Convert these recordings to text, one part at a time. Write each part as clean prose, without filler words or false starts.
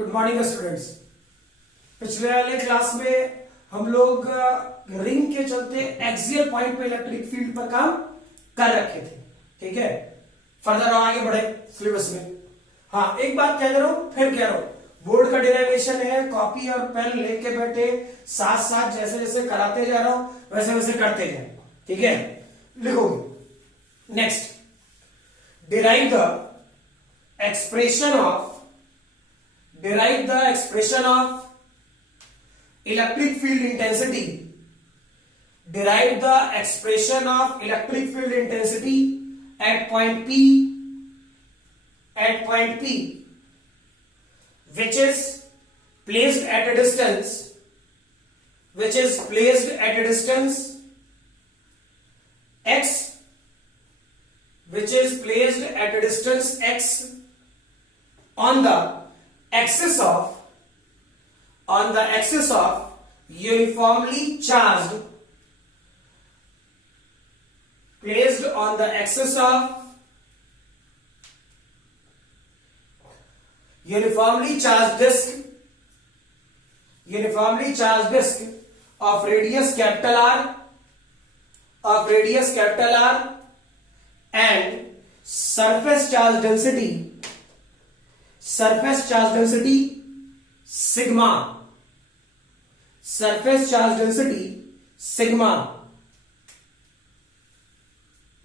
Good morning students. पिछले वाले class में हम लोग रिंग के चलते एक्सियल पॉइंट पे इलेक्ट्रिक फील्ड पर काम कर रखे थे। ठीक है, फर्दर आगे बढ़े सिलेबस में। हाँ, एक बात कह रहा हूं, फिर कह रहा हूं, बोर्ड का डेरिवेशन है, कॉपी और पेन लेके बैठे, साथ साथ जैसे जैसे कराते जा रहा हूं वैसे वैसे करते जाए। ठीक है, लिखोगे। Next, derive the expression of electric field intensity. Derive the expression of electric field intensity at point P, which is placed at a distance x, x on the axis of uniformly charged, placed on the axis of uniformly charged disk of radius capital R and surface charge density sigma.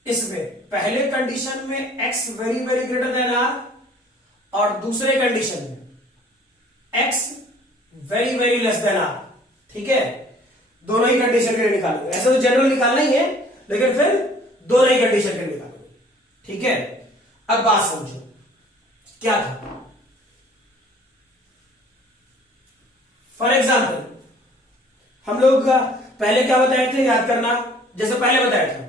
इसमें पहले condition में x very very greater then r और दूसरे condition में x very very less than r। ठीक है, दोनों ही condition के लिए निकालोगे। ऐसे तो जनरल निकालना ही है, लेकिन फिर दोनों ही कंडीशन के लिए निकालोगे। ठीक है, अब बात समझो क्या था। फॉर एग्जाम्पल, हम लोग पहले क्या बताए थे, याद करना। जैसे पहले बताया था,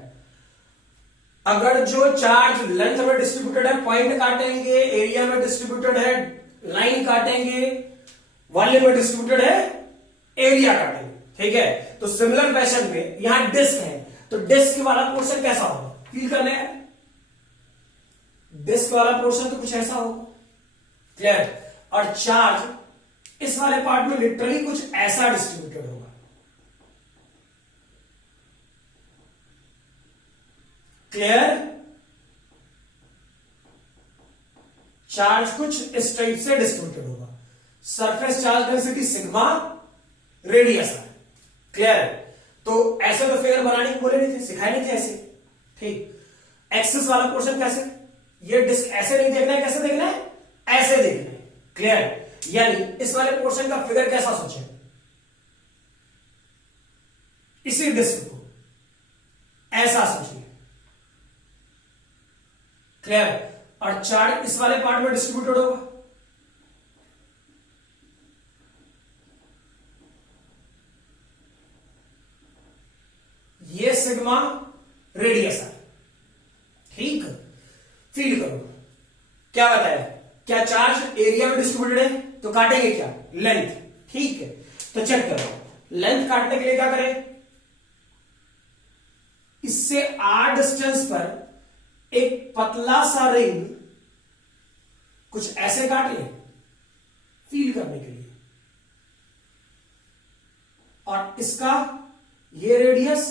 अगर जो चार्ज लेंथ में डिस्ट्रीब्यूटेड है पॉइंट काटेंगे, एरिया में डिस्ट्रीब्यूटेड है लाइन काटेंगे, वॉल्यूम में डिस्ट्रीब्यूटेड है एरिया काटेंगे। ठीक है, तो सिमिलर फैशन में यहां डिस्क है, तो डिस्क वाला पोर्शन कैसा होगा, फील करने हैं। डिस्क वाला पोर्शन तो कुछ ऐसा होगा, क्लियर। और चार्ज इस वाले पार्ट में लिटरली कुछ ऐसा डिस्ट्रीब्यूटेड होगा। क्लियर, चार्ज कुछ इस टाइप से डिस्ट्रीब्यूटेड होगा। Surface charge density sigma, radius है। क्लियर, तो ऐसे तो फिगर बनाने की बोले नहीं थे, सिखाए नहीं थे ऐसे। ठीक, एक्सिस वाला पोर्शन कैसे, ये डिस्क ऐसे नहीं देखना है, कैसे देखना है, ऐसे देखना है। क्लियर, यानी इस वाले पोर्शन का फिगर कैसा सोचे, इसी डिस्क को ऐसा सोचिए। क्लियर, और चार्ज इस वाले पार्ट में डिस्ट्रीब्यूटेड होगा। ये सिग्मा रेडियस है। ठीक, फील करो क्या बताया, क्या चार्ज एरिया में डिस्ट्रीब्यूटेड है, तो काटेंगे क्या, लेंथ। ठीक है, तो चेक करो, लेंथ काटने के लिए क्या करें, इससे r डिस्टेंस पर एक पतला सा रिंग कुछ ऐसे काट ले, फील करने के लिए। और इसका ये radius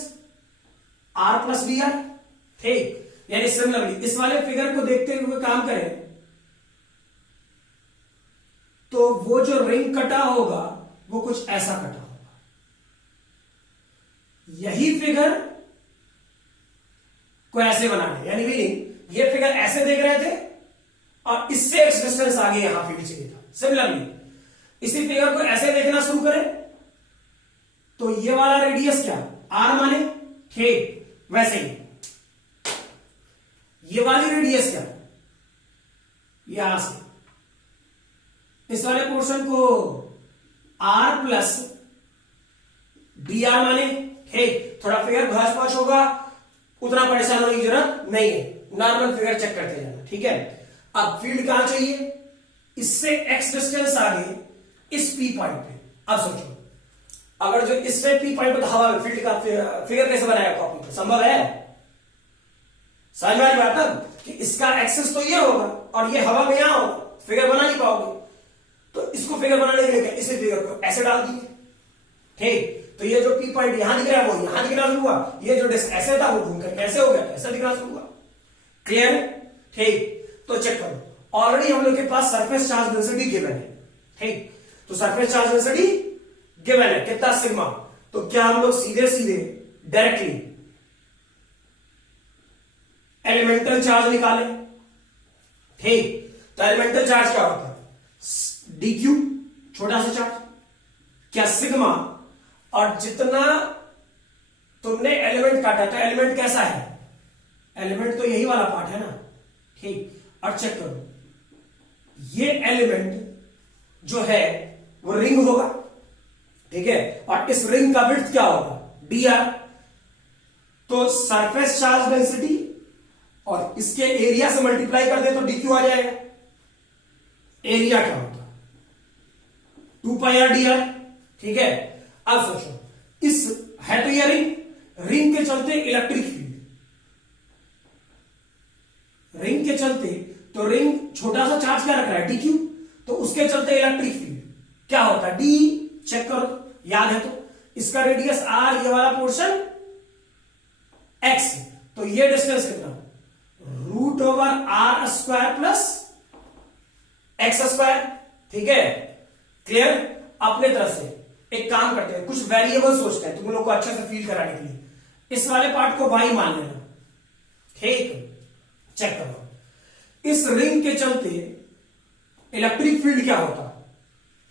r plus D R. ठीक, यानी सिमिलरली इस वाले फिगर को देखते हुए काम करें तो वो जो रिंग कटा होगा वो कुछ ऐसा कटा होगा। यही फिगर को ऐसे बनाना, यानी मीनिंग ये फिगर ऐसे देख रहे थे और इससे एक्स डिस्टेंस आगे यहां फील्ड चाहिए था। सिमिलरली इसी फिगर को ऐसे देखना शुरू करें तो ये वाला रेडियस क्या, आर माने। ठीक, वैसे ही ये वाली रेडियस क्या, यहां से इस वाले पोर्शन को r प्लस डी आर माने। ठीक, थोड़ा फिगर घास पास होगा, उतना परेशान होने की जरूरत नहीं है, नॉर्मल फिगर चेक करते जाना। ठीक है, अब फील्ड कहां चाहिए, इससे x डिस्टेंस आगे इस p पॉइंट पे। अब सोचो, अगर जो इससे p पॉइंट पे हवा में फील्ड का फिगर कैसे बनाएगा कॉपी पे, संभव है। समझ में आ रही बात अब कि इसका एक्सेस तो ये होगा और ये हवा में यहां होगा, फिगर बना नहीं पाओगे। तो इसको इसको फिगर बनाने के लिए क्या, इसी फिगर को ऐसे डाल दिए, ठीक। तो ये जो पी पॉइंट यहां दिख रहा है वो यहां दिखना शुरू हुआ, ये जो डिस्क ऐसे था वो घूमकर कैसे हो गया, ऐसा दिखना शुरू हुआ। क्लियर, ठीक। तो चेक करो, ऑलरेडी हम लोग के पास सरफेस चार्ज डेंसिटी गिवन है, ठीक। तो सरफेस चार्ज डेंसिटी गिवन है कितना, सिग्मा। तो क्या हम लोग सीधे सीधे डायरेक्टली एलिमेंटल चार्ज निकाले, ठीक। तो एलिमेंटल चार्ज क्या होता है, डी क्यू, छोटा सा चार्ज, क्या सिग्मा, और जितना तुमने एलिमेंट काटा तो एलिमेंट कैसा है, एलिमेंट तो यही वाला पार्ट है ना, ठीक। और चेक करो, ये एलिमेंट जो है वो रिंग होगा, ठीक है, और इस रिंग का विड्थ क्या होगा, डी आर। तो सरफेस चार्ज डेंसिटी और इसके एरिया से मल्टीप्लाई कर दे तो डी क्यू आ जाएगा। एरिया क्या होता, 2 पाई आर डी आर, ठीक है। अब सोचो, इस है तो ये रिंग, रिंग के चलते इलेक्ट्रिक फील्ड, रिंग के चलते, तो रिंग छोटा सा चार्ज क्या रख रहा है, डी क्यू, तो उसके चलते इलेक्ट्रिक फील्ड क्या होता है, डी। चेक करो, याद है तो, इसका रेडियस आर, ये वाला पोर्शन एक्स, तो ये डिस्टेंस कितना, root over r square plus x square, ठीक है। क्लियर। अपने तरफ से एक काम करते हैं, कुछ वेरिएबल सोचते हैं तुम लोग को अच्छे से फील कराने के लिए। इस वाले पार्ट को वाई मान लेना, ठीक। चेक करो, इस रिंग के चलते इलेक्ट्रिक फील्ड क्या होता,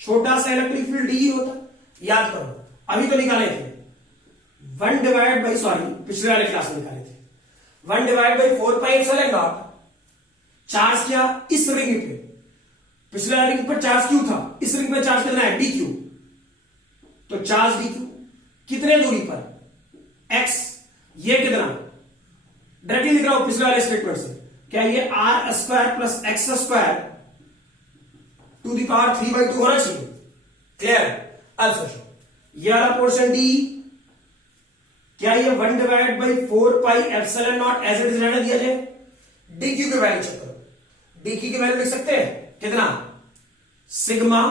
छोटा सा इलेक्ट्रिक फील्ड डी होता। याद करो, अभी तो निकाले थे 1 डिवाइड बाई, सॉरी पिछले वाले क्लास में निकाले थे, 1 divide by 4 pi epsilon not. Charge क्या, इस रिंग पे, पिछले वाले रिंग पर चार्ज क्यू था, इस रिंग पे चार्ज कितना है, डी क्यू। तो चार्ज डी क्यू कितने दूरी पर, एक्स। ये कितना, डायरेक्टली लिख रहा हूं पिछले वाले स्टेटमेंट से, क्या ये r square plus x square to the power 3/2 होना चाहिए। क्लियर। अब सोचो, ये वाला पोर्शन डी, क्या ये 1 divide by 4 pi epsilon naught as it is रहने दिया जाए। डी क्यू की वैल्यू चेक करो, डी क्यू की वैल्यू लिख सकते हैं कितना, sigma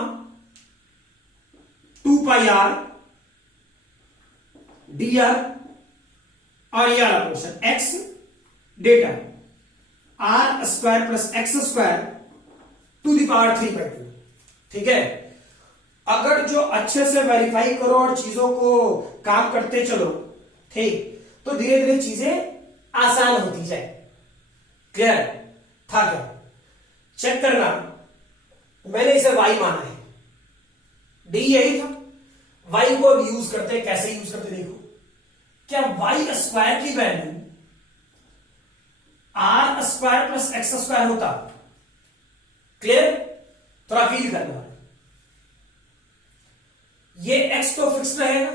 2 pi r d r, और ये वाला portion x data r square plus x square to the power 3/2, ठीक है। अगर जो अच्छे से वेरीफाई करो और चीजों को काम करते चलो, ठीक, तो धीरे धीरे चीजें आसान होती जाए। क्लियर था क्या, चेक करना, मैंने इसे वाई माना है, डी यही था, वाई को यूज करते, कैसे यूज करते देखो, क्या वाई स्क्वायर की value r square plus x square होता। क्लियर, थोड़ा फील करना, ये एक्स तो फिक्स रहेगा,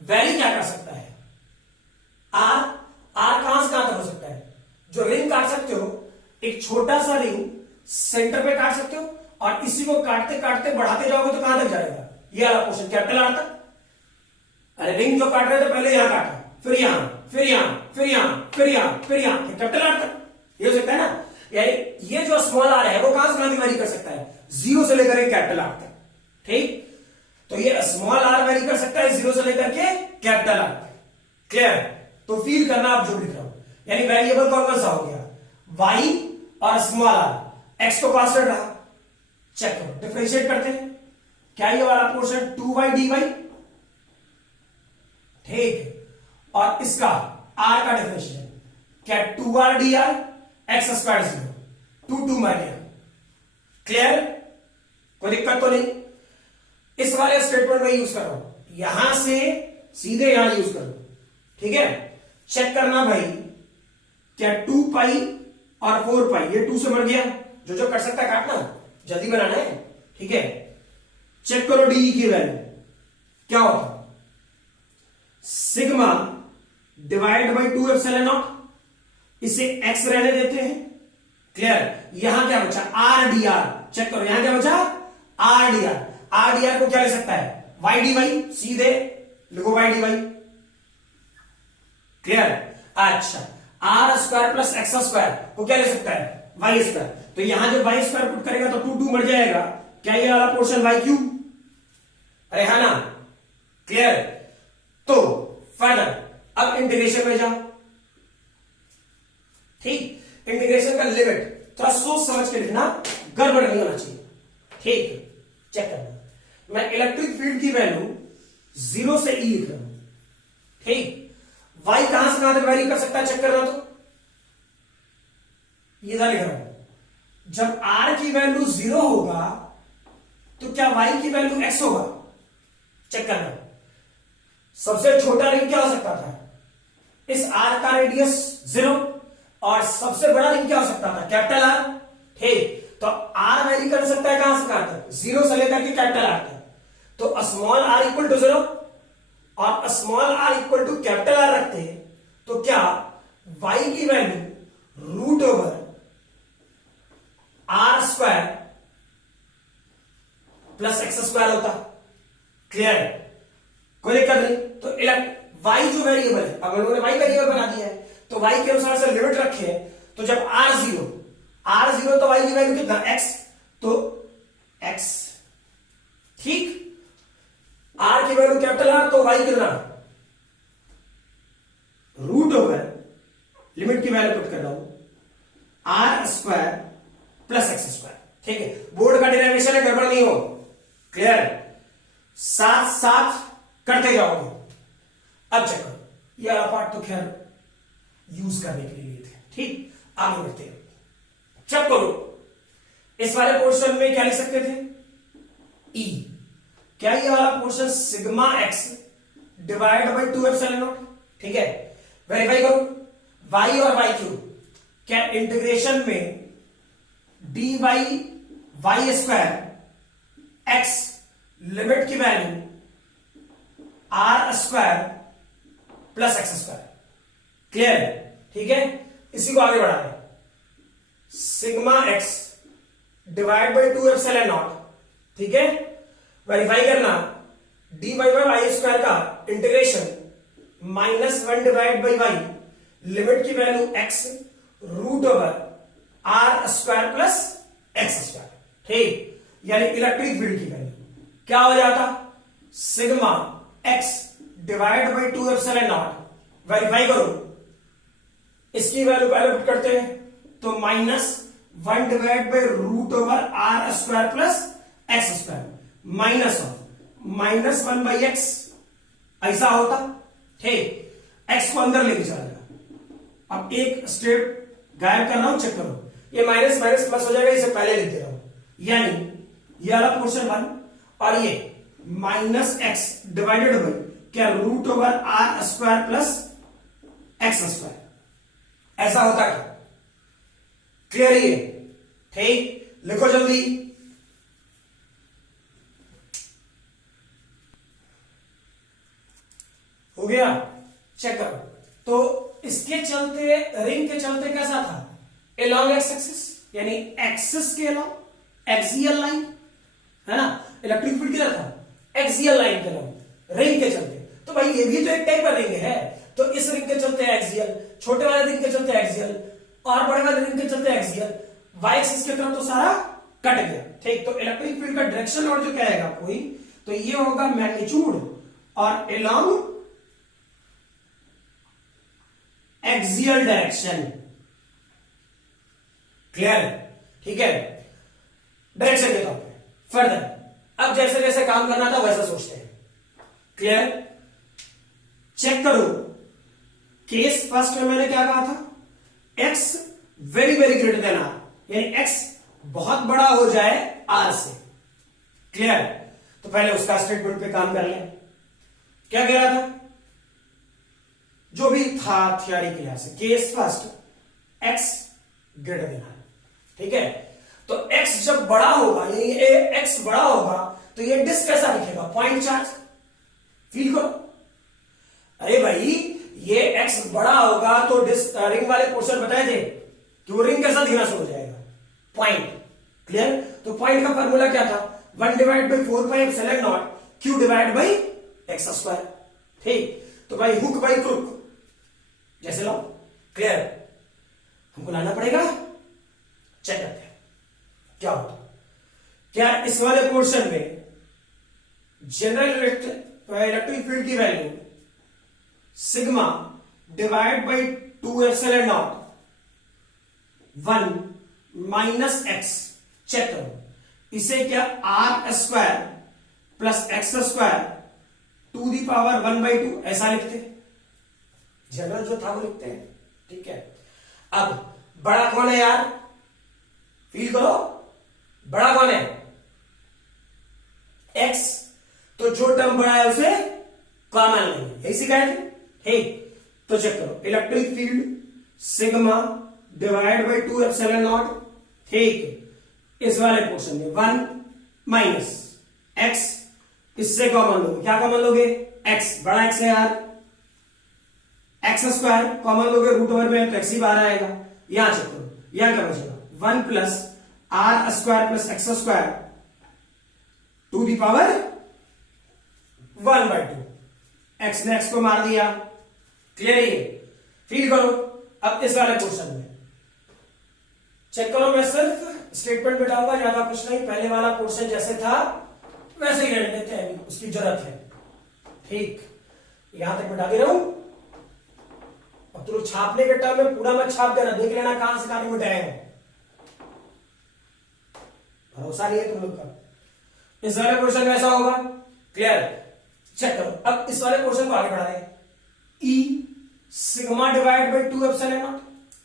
वैल्यू क्या कर सकता है, आर। आर कहां से कहां तक हो सकता है, जो रिंग काट सकते हो, एक छोटा सा रिंग सेंटर पे काट सकते हो, और इसी को काटते काटते बढ़ाते जाओगे तो कहां तक जाएगा, ये वाला पोर्शन कैपिटल आर तक। अरे रिंग जो काट रहे थे पहले यहां काटा, फिर यहां, फिर यहां, फिर यहां, फिर यहां, फिर यहां, कैपिटल आर तक, ये हो सकता है ना। यानी ये जो स्मॉल आर है वो कहां से कहां वैरी कर सकता है, 0 से लेकर कैपिटल आर तक, ठीक। तो ये स्मॉल आर वैरी कर सकता है 0 से लेकर के कैपिटल आर तक। क्लियर। तो फील करना आप जो लिख रहा हूं, यानी वेरिएबल कौन कौन सा हो गया, वाई और स्मॉल आर, एक्स तो कांस्टेंट रहा। चेक करो, डिफरेंशिएट करते हैं, क्या ये वाला पोर्शन 2y dy, ठीक, और इसका r का डिफरेंशिएट क्या 2r dr, एक्स स्क्वायर 0, 2 मर गया। क्लियर, कोई दिक्कत तो नहीं। इस वाले स्टेटमेंट में यूज करो, यहां से सीधे यहां यूज करो, ठीक है। चेक करना भाई, क्या 2 पाई और 4 पाई, ये 2 से मर गया, जो जो कर सकता है काटना, जल्दी बनाना है, ठीक है। चेक करो डी की वैल्यू क्या होता, sigma divide by 2 epsilon not, इसे एक्स रहने देते हैं। क्लियर। यहां क्या बचा, आर डी आर। चेक करो यहां क्या बचा, are d are. Are d are को क्या ले सकता है, वाई डी वाई, सीधे लिखो वाई डी वाई। क्लियर। अच्छा, r square plus x square को क्या ले सकता है, वाई स्क्वायर। तो यहां जब वाई स्क्वायर पुट करेगा तो 2 मर जाएगा, क्या ये वाला पोर्शन वाई क्यू, अरे है ना, क्लियर। तो फर्दर अब इंटीग्रेशन में जाओ, ठीक, इंटीग्रेशन का लिमिट थोड़ा सोच समझ के लिखना, गड़बड़ नहीं होना चाहिए, ठीक। चेक करना, मैं इलेक्ट्रिक फील्ड की वैल्यू 0 से E लिख रहा हूं, ठीक। y कहां से कहां तक वैरी कर सकता है, चेक करना। तो ये लिख रहा हूं, जब r की वैल्यू 0 होगा तो क्या y की वैल्यू x होगा, चेक करना। सबसे छोटा रिंग क्या हो सकता था, इस r का रेडियस 0, और सबसे बड़ा रिंग क्या हो सकता था, कैपिटल R, ठीक। तो r वैरी कर सकता है कहां से कहां तक, 0 से लेकर के कैपिटल R तक। तो स्मॉल r इक्वल टू 0 और small r equal to capital R रखते हैं, तो क्या y की value root over r square plus x square होता, क्लियर, कोई दिक्कत नहीं। तो y जो वेरिएबल है, अब उन्होंने y वेरिएबल बना दिया है, तो y के अनुसार से लिमिट रखे हैं, तो जब r0 तो y की वैल्यू कितना, x, तो x, ठीक। r की वैल्यू कैपिटल R, तो y कितना, रूट ओवर लिमिट की वैल्यू पुट कर रहा हूं r square plus x square, ठीक है। बोर्ड का डेरिवेशन है, गड़बड़ नहीं हो, क्लियर, साथ साथ करते जाओगे। अब चेक करो, ये वाला पार्ट तो खैर यूज करने के लिए थे, ठीक। आगे बढ़ते हैं, चेक करो, इस वाले पोर्शन में क्या लिख सकते थे, E, क्या ये वाला portion sigma x divide by 2 epsilon not, ठीक है। वेरीफाई करो, y और y क्यूब, क्या इंटीग्रेशन में dy y square x limit की value r square plus x square, clear, ठीक है। इसी को आगे बढ़ा रहे, sigma x divide by 2 epsilon not, ठीक है। वेरीफाई करना, dy बाई वाई स्क्वायर का integration -1 divide by Y limit की value x root over r square plus x square, ठीक। यानी इलेक्ट्रिक फील्ड की वैल्यू क्या हो जाता, sigma x divide by 2 epsilon naught, verify करो, इसकी वैल्यू पहले पुट करते हैं, तो -1 divide by root over r square plus x square minus of -1 by x, ऐसा होता, ठीक। x को अंदर लेके चला जाएगा। अब एक स्टेप गायब कर रहा हूं, चेक करो, ये माइनस माइनस प्लस हो जाएगा, इसे पहले लिख दे रहा हूं, यानी ये वाला पोर्शन 1 और ये माइनस एक्स डिवाइडेड बाई क्या root over r square plus x square, ऐसा होता क्या, क्लियर है, ठीक। लिखो जल्दी, हो गया, चेक करो। तो इसके चलते, रिंग के चलते कैसा था, along एक्स एक्सिस, यानी एक्सिस के along, एक्सियल लाइन, है ना। इलेक्ट्रिक फील्ड किधर था, एक्सियल लाइन के along, रिंग के चलते। तो भाई ये भी तो एक टाइप का रिंग है, तो इस रिंग के चलते एक्सियल, छोटे वाले रिंग के चलते एक्सियल, और बड़े वाले रिंग के चलते एक्सियल, वाई एक्सिस की तरफ तो सारा कट गया, ठीक। तो इलेक्ट्रिक फील्ड का डायरेक्शन और जो कहेगा कोई, तो ये होगा मैग्नीट्यूड और along एक्सियल डायरेक्शन, क्लियर, ठीक है, डायरेक्शन के तौर पे। फर्दर अब जैसे जैसे काम करना था वैसा सोचते हैं, क्लियर। चेक करो, केस फर्स्ट में मैंने क्या कहा था, x very very greater then r, यानी x बहुत बड़ा हो जाए r से, क्लियर। तो पहले उसका स्टेटमेंट पे काम कर लें, क्या कह रहा था, जो भी था थियरी के लिहाज से, case first x greater than r, ठीक है। तो x जब बड़ा होगा, यानी ये x बड़ा होगा, तो ये डिस्क कैसा दिखेगा, पॉइंट चार्ज, फील करो। अरे भाई ये x बड़ा होगा तो डिस्क, रिंग वाले पोर्शन बताए थे कि वो रिंग कैसा दिखना शुरू हो जाएगा, पॉइंट, क्लियर। तो पॉइंट का फॉर्मूला क्या था, 1 divide by 4 pi epsilon not q divide by x square, ठीक। तो भाई हुक बाई क्रुक जैसे लो, क्लियर, हमको लाना पड़ेगा, चेक करते हैं क्या होता। क्या इस वाले पोर्शन में जनरल इलेक्ट्रिक फील्ड की value sigma divide by 2 epsilon not 1 minus x, check करो इसे क्या r square plus x square to the power 1/2 ऐसा लिखते हैं, जनरल जो था वो लिखते हैं, ठीक है। अब बड़ा कौन है यार, फील करो, बड़ा कौन है, एक्स, तो जो टर्म बड़ा है उसे कॉमन लेंगे, यही सिखाए थे, ठीक। तो चेक करो electric field sigma divide by 2 epsilon not, ठीक, इस वाले पोर्शन में 1 माइनस एक्स, इससे कॉमन लोगे, क्या कॉमन लोगे, एक्स, बड़ा एक्स है यार, एक्स स्क्वायर कॉमन लोगे, रूट ओवर में तो एक्स ही बाहर आएगा, यहां चेक करो, यहां क्या बचेगा 1 plus are square plus x square to the power 1/2, x ने एक्स को मार दिया, क्लियर है ये, फील करो। अब इस वाले क्वेश्चन में चेक करो, मैं सिर्फ स्टेटमेंट बिठाऊंगा, ज्यादा कुछ नहीं, पहले वाला क्वेश्चन जैसे था वैसे ही रहने देते हैं, उसकी जरूरत है, ठीक, यहां तक बिठा दे रहा हूं। अब तुम छापने के टाइम में पूरा मत छाप देना, देख लेना कहां से कहां मिटाए, भरोसा नहीं है तुम लोग का। इस वाले क्वेश्चन में ऐसा होगा, क्लियर, चेक करो। अब इस वाले क्वेश्चन को आगे बढ़ा रहे हैं, ई sigma divide by 2 epsilon not,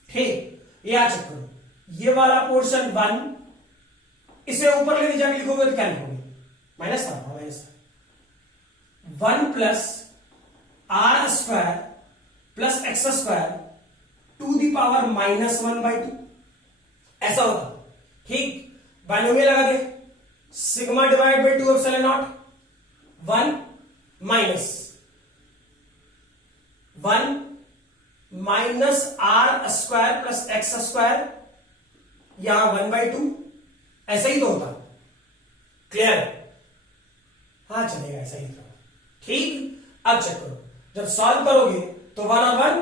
ठीक, यहां चेक करो, ये वाला पोर्शन 1, इसे ऊपर लेके जाके लिखोगे तो क्या लिखोगे, माइनस था, minus 1 plus are square plus x square to the power -1/2 ऐसा होता, ठीक। बाइनोमियल लगा दे, sigma divide by 2 epsilon not 1 minus 1 minus R square plus x square, यहां 1/2, ऐसा ही तो होता, क्लियर, हाँ चलेगा ऐसा ही था, ठीक। अब चेक करो, जब सॉल्व करोगे तो 1 और 1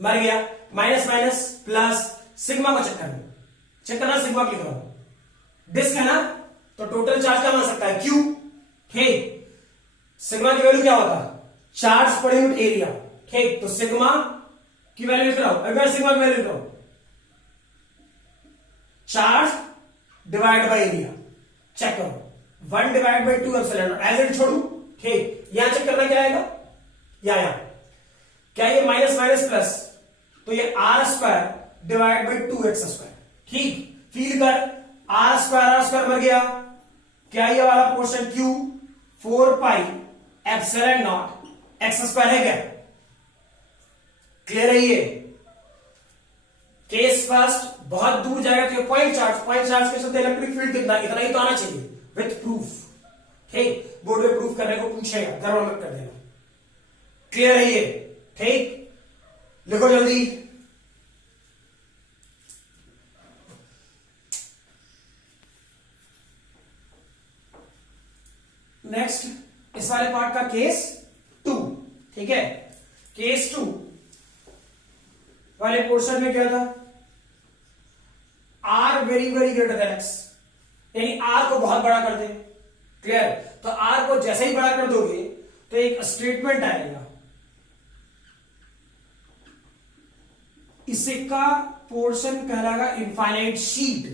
मर गया, माइनस माइनस प्लस, सिग्मा को चेक करना, सिग्मा क्लिक करो, डिस्क है ना, तो टोटल चार्ज क्या बन सकता है, क्यू, ठीक, सिग्मा की वैल्यू क्या होता है, चार्ज पर यूनिट एरिया, ठीक, तो सिग्मा की वैल्यू लिख रहा हूं, अगर सिग्मा की वैल्यू लिख रहा हूं, charge divide by area, check करो 1 divide by 2 epsilon naught, as it छोड़ू, ठीक, यहां चेक करना क्या आएगा, यहां क्या ये माइनस माइनस प्लस, तो ये r square divide by 2x square, ठीक, फील कर, आर स्क्वायर मर गया, क्या ये वाला portion q 4 pi epsilon naught x square है क्या, क्लियर है ये, केस फर्स्ट, बहुत दूर जाएगा तो पॉइंट चार्ज के चलते इलेक्ट्रिक फील्ड कितना, इतना ही तो आना चाहिए विथ प्रूफ, ठीक, बोर्ड में प्रूफ करने को पूछेगा, गड़बड़ मत कर देना, क्लियर है ये, ठीक, लिखो जल्दी, नेक्स्ट इस वाले पार्ट का केस 2, ठीक है, केस 2 वाले पोर्शन में क्या था, r very very greater than x, यानी आर को बहुत बड़ा कर दे, क्लियर, तो आर को जैसे ही बड़ा कर दोगे तो एक स्टेटमेंट आएगा, इसका पोर्शन कहलाएगा इनफाइनाइट शीट,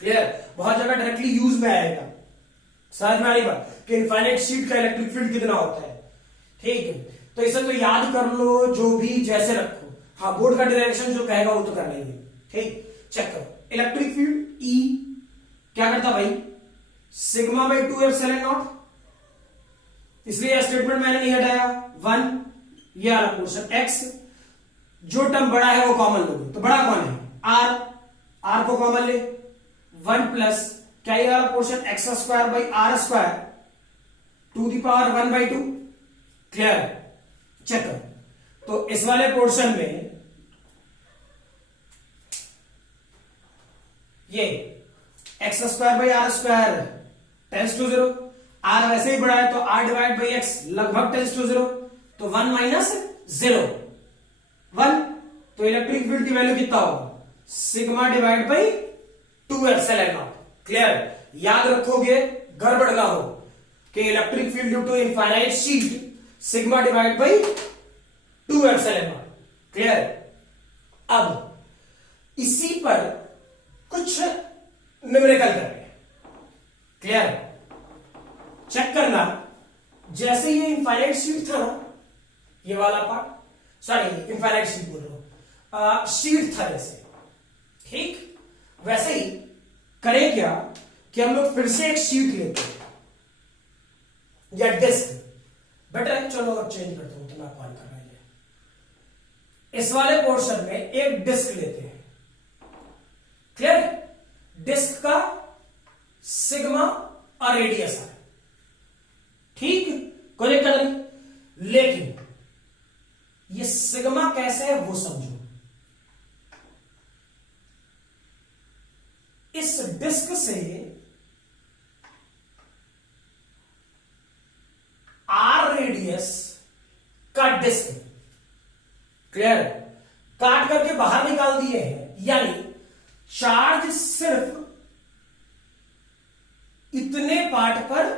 क्लियर, बहुत जगह डायरेक्टली यूज में आएगा, समझ में आ रही बात कि इनफाइनाइट शीट का इलेक्ट्रिक फील्ड कितना होता है, ठीक है, तो इसे तो याद कर लो, जो भी जैसे रखो, हाँ बोर्ड का डायरेक्शन जो कहेगा वो तो कर लेंगे, ठीक, चेक करो इलेक्ट्रिक फील्ड ई क्या करता भाई, सिग्मा बाई 2 एप्सिलॉन नॉट, इसलिए स्टेटमेंट मैंने नहीं हटाया, 1 ये वाला पोर्शन एक्स, जो टर्म बड़ा है वो कॉमन लोगे, तो बड़ा कौन है, आर को कॉमन ले, 1 प्लस क्या ये वाला portion x square by r square to the power 1/2, clear, check करो, तो इस वाले पोर्शन में ये x square by r square tends to 0, r वैसे ही बड़ा है तो आर डिवाइड बाई एक्स लगभग टेंस टू 0, तो 1 माइनस 0 1, तो इलेक्ट्रिक फील्ड की वैल्यू कितना होगा, sigma divide by 2 epsilon naught, clear, याद रखोगे, गड़बड़ ना हो कि electric field due to infinite sheet sigma divide by 2 epsilon naught. Clear? अब इसी पर कुछ न्यूमेरिकल कर रहे हैं। क्लियर? चेक करना, जैसे ये इनफाइनाइट शीट था ना, ये वाला पार्ट, सॉरी इनफाइनाइट शीट बोल रहा हूं, शीट था जैसे, ठीक वैसे ही करें क्या कि हम लोग फिर से एक शीट लेते हैं या डिस्क, बेटर है, चलो और चेंज करता हूं, इतना कॉल कर रहा है। इस वाले पोर्शन में एक डिस्क लेते हैं। क्लियर? डिस्क का सिग्मा और रेडियस है, ठीक, कोई दिक्कत नहीं, लेकिन ये सिग्मा कैसे है वो समझो। इस डिस्क से आर रेडियस का डिस्क, क्लियर, काट करके बाहर निकाल दिए हैं, यानी चार्ज सिर्फ इतने पार्ट पर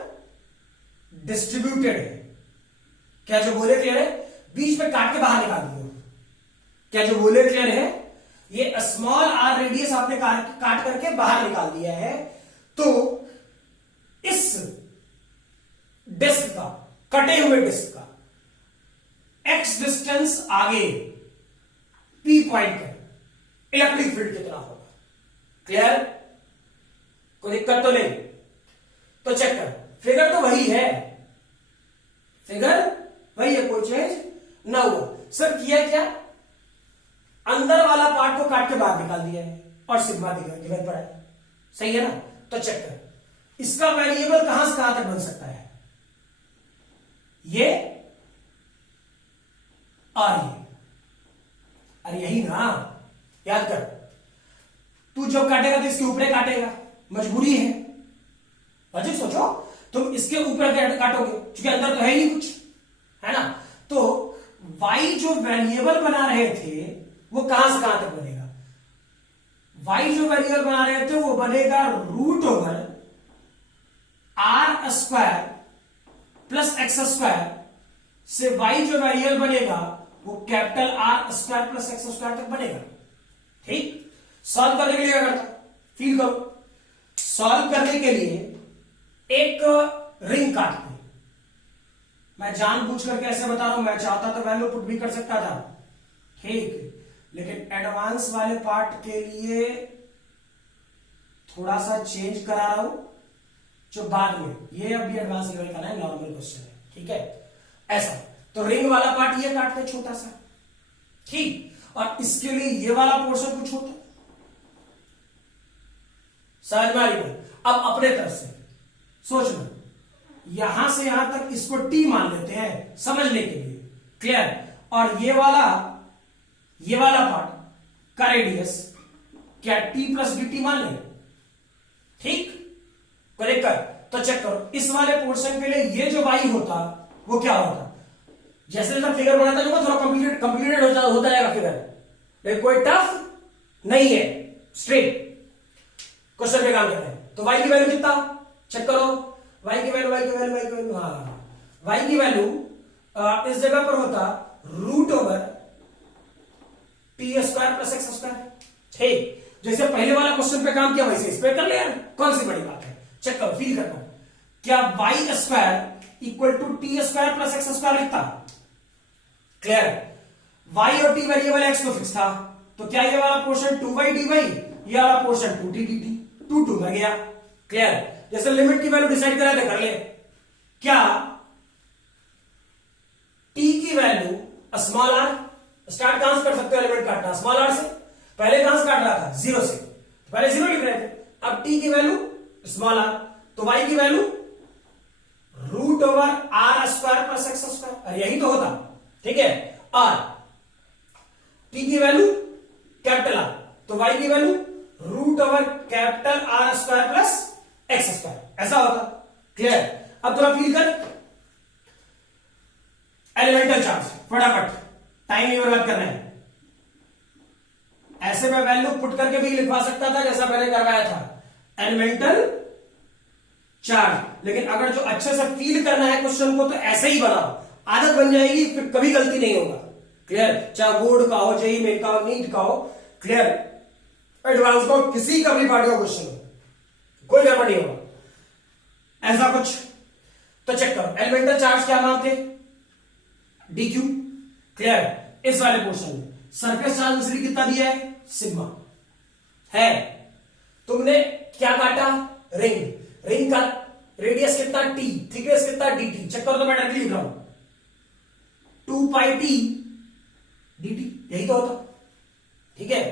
डिस्ट्रीब्यूटेड है। क्या जो बोले क्लियर है? बीच में काट के बाहर निकाल दिए। क्या जो बोले क्लियर है? ये स्मॉल आर रेडियस आपने काट करके बाहर निकाल दिया है, तो इस डिस्क का, कटे हुए डिस्क का एक्स डिस्टेंस आगे पी पॉइंट पर इलेक्ट्रिक फील्ड कितना होगा। क्लियर? कोई दिक्कत तो नहीं? तो चेक कर, फिगर तो वही है, फिगर वही है, कोई चेंज ना हुआ। सर किया क्या? अंदर वाला पार्ट को काट के बाहर निकाल दिया है और सिग्मा गिवन पड़ा है, सही है ना? तो चेक कर, इसका वेरिएबल कहां से कहां तक बन सकता है? ये और ये, अरे यही ना, याद कर, तू जब काटेगा तो इसके ऊपर काटेगा, मजबूरी है। अजय सोचो, तुम इसके ऊपर काटोगे क्योंकि अंदर तो है ही नहीं कुछ, है ना? तो y जो वेरिएबल बना रहे थे वो कहां से कहां तक बनेगा? y जो वेरिएबल बना रहे थे वो बनेगा root over r square plus x square से y जो वेरिएबल बनेगा वो capital are square plus x square तक बनेगा। ठीक, सॉल्व करने के लिए क्या करता, फील करो, सॉल्व करने के लिए एक रिंग काटते। मैं जानबूझ करके ऐसे बता रहा हूं, मैं चाहता तो वैल्यू पुट भी कर सकता था, ठीक, लेकिन एडवांस वाले पार्ट के लिए थोड़ा सा चेंज करा रहा हूं, जो बाद में, ये अभी एडवांस लेवल का है, नॉर्मल क्वेश्चन है, ठीक है? ऐसा तो रिंग वाला पार्ट ये काटते हैं छोटा सा, ठीक, और इसके लिए ये वाला पोर्शन कुछ होता, समझ में आ रही? अब अपने तरफ से सोचना, यहां से यहां तक इसको टी मान लेते हैं समझने के लिए, क्लियर? और ये वाला पार्ट का रेडियस क्या टी प्लस डी टी मान ले, ठीक, करेक्ट कर। तो चेक करो, इस वाले पोर्शन के लिए ये जो वाई होता वो क्या होता, जैसे जैसा फिगर बनाता जाऊंगा थोड़ा कंप्लीटेड होता जाएगा फिगर, लेकिन कोई टफ नहीं है, स्ट्रेट क्वेश्चन पे काम करते हैं। तो y की वैल्यू कितना, चेक करो, y की वैल्यू, हाँ, y की वैल्यू इस जगह पर होता root over t square plus x square, ठीक, जैसे पहले वाला क्वेश्चन पे काम किया वैसे इस पे कर ले यार, कौन सी बड़ी बात है? चेक करो, फील करना, क्या y square equal to t square plus x square लिखता, क्लियर? y और t वेरिएबल x तो फिक्स था, तो क्या ये वाला पोर्शन 2y dy, ये वाला पोर्शन 2t dt, 2 में गया, क्लियर? जैसे लिमिट की वैल्यू डिसाइड करा थे, कर ले, क्या t की वैल्यू स्मॉल आर, स्टार्ट कहां से कर सकते हो एलिमेंट काटना, स्मॉल आर से, पहले कहां से काट रहा था, 0 से, पहले 0 लिख रहे थे, अब t की वैल्यू स्मॉल आर, तो y की value root over r square plus x square, यही तो होता, ठीक है? और t की वैल्यू कैपिटल आर, तो y की value root over capital are square plus x square, ऐसा होता, क्लियर? अब थोड़ा फील कर, एलिमेंटल चार्ज, फटाफट, टाइम नहीं बर्बाद करना है। ऐसे मैं वैल्यू पुट करके भी लिखवा सकता था जैसा मैंने करवाया था, एलिमेंटल चार्ज। लेकिन अगर जो अच्छे से फील करना है क्वेश्चन को तो ऐसे ही बनाओ, आदत बन जाएगी, फिर कभी गलती नहीं होगा। क्लियर? चाहे बोर्ड का हो, जेईई मेन का हो, नीट का हो, क्लियर, एडवांस का हो, किसी का भी पार्ट का क्वेश्चन हो, कोई गड़बड़ नहीं होगा। ऐसा कुछ तो चेक करो, एलिमेंटल चार्ज क्या नाम थे? डीक्यू। क्लियर? इस वाले पोर्शन में सरफेस चार्ज दूसरी कितना दिया है? सिग्मा है। तुमने क्या काटा? रिंग। रिंग का रेडियस कितना? टी। थिकनेस कितना? dt। चेक करो तो मैं डायरेक्टली लिख रहा हूं 2 पाई टी dt, यही तो होता। ठीक है,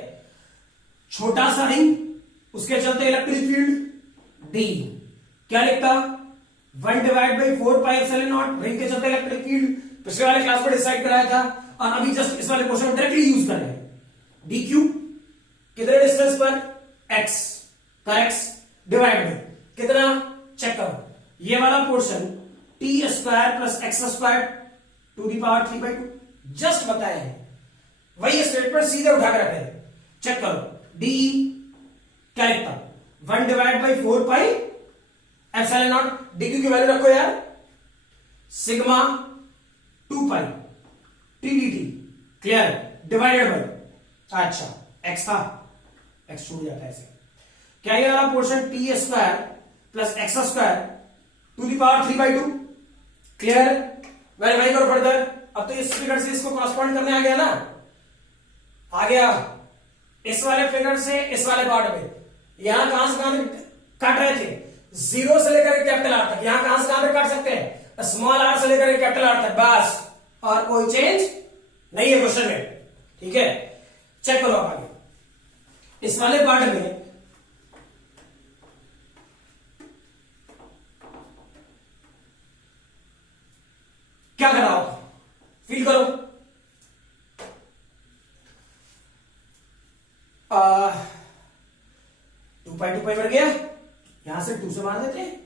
छोटा सा रिंग, उसके चलते इलेक्ट्रिक फील्ड डी, क्या लिखता? 1 divide by 4 pi epsilon not, ring के चलते इलेक्ट्रिक फील्ड। पिछले वाले क्लास में डिसाइड कराया था और अभी जस्ट इस वाले क्वेश्चन में डायरेक्टली यूज कर रहे हैं। डी क्यू कितने डिस्टेंस पर? x का x डिवाइड बाई कितना? चेक करो, ये वाला portion t square plus x square to the power 3/2 just बताया है, वही स्टेटमेंट सीधे उठा कर रखे हैं। चेक करो, डी क्या लिखता? 1 divide by 4 pi epsilon not, d q की वैल्यू रखो यार, sigma 2 pi t D t. Clear? Divided by, अच्छा एक्स था, एक्स छूट जाता है ऐसे। क्या ये वाला portion t square plus x square to the power 3/2। Clear? Verify करो फर्दर। अब तो इस फिगर से इसको कॉरस्पॉन्ड करने आ गया ना, आ गया। इस वाले फिगर से इस वाले पार्ट में यहां कहां से कहां तक काट रहे थे? 0 से लेकर कैपिटल आर तक। यहां कहां से कहां तक काट सकते हैं? स्मॉल आर से लेकर कैपिटल आर तक, बस, और कोई चेंज नहीं है क्वेश्चन में। ठीक है, चेक करो आप आगे। इस वाले पार्ट में क्या कर रहा होगा? फील करो, 2 पाई 2 पाई बढ़ गया, यहां से 2 से मार देते हैं।